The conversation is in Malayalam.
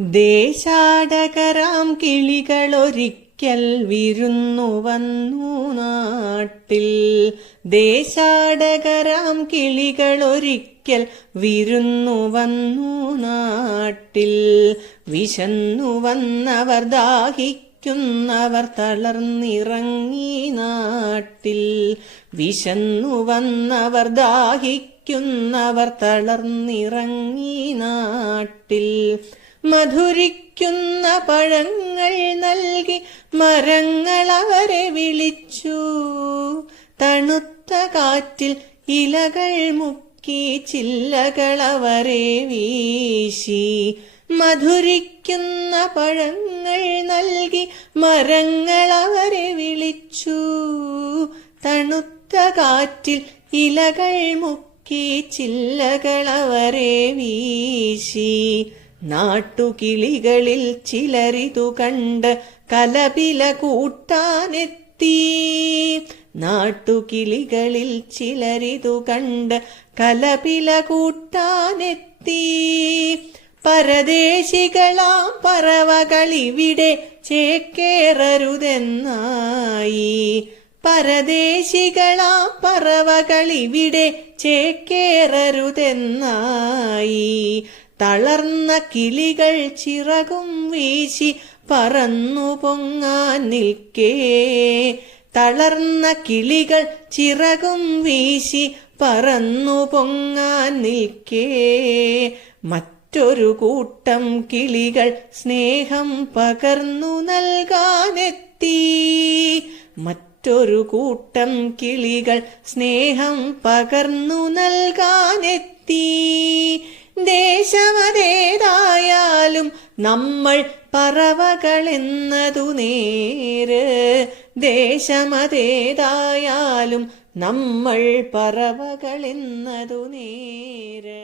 ദേശാടകരാം കിളികളൊരിക്കൽ വിരുന്നു വന്നു നാട്ടിൽ. ദേശാടകരാം കിളികളൊരിക്കൽ വിരുന്നു വന്നു നാട്ടിൽ. വിശന്നു വന്നവർ ദാഹിക്കുന്നവർ തളർന്നിറങ്ങി നാട്ടിൽ. വിശന്നു വന്നവർ ദാഹിക്കുന്നവർ തളർന്നിറങ്ങി നാട്ടിൽ. മധുരിക്കുന്ന പഴങ്ങൾ നൽകി മരങ്ങൾ അവരെ വിളിച്ചു. തണുത്ത കാറ്റിൽ ഇലകൾ മുക്കി ചില്ലകൾ അവരെ വീശി. മധുരിക്കുന്ന പഴങ്ങൾ നൽകി മരങ്ങൾ അവരെ വിളിച്ചു. തണുത്ത കാറ്റിൽ ഇലകൾ മുക്കി ചില്ലകൾ അവരെ വീശി. നാട്ടുകിളികളിൽ ചിലരിതു കണ്ട് കലപില കൂട്ടാനെത്തി. നാട്ടുകിളികളിൽ ചിലരിതു കണ്ട് കലപില കൂട്ടാനെത്തി. പരദേശികളാം പറവകളിവിടെ ചേക്കേറരുതെന്നായി. പരദേശികളാം പറവകളിവിടെ ചേക്കേറരുതെന്നായി. തളർന്ന കിളികൾ ചിറകും വീശി പറന്നു പൊങ്ങാൻ നിൽക്കേ. തളർന്ന കിളികൾ ചിറകും വീശി പറന്നു പൊങ്ങാൻ നിൽക്കേ. മറ്റൊരു കൂട്ടം കിളികൾ സ്നേഹം പകർന്നു നൽകാനെത്തി. മറ്റൊരു കൂട്ടം കിളികൾ സ്നേഹം പകർന്നു നൽകാനെത്തി. ദേശമതേതായാലും നമ്മൾ പറവകളെന്നതു നേര്. ദേശമതേതായാലും നമ്മൾ പറവകളെന്നതു നേര്.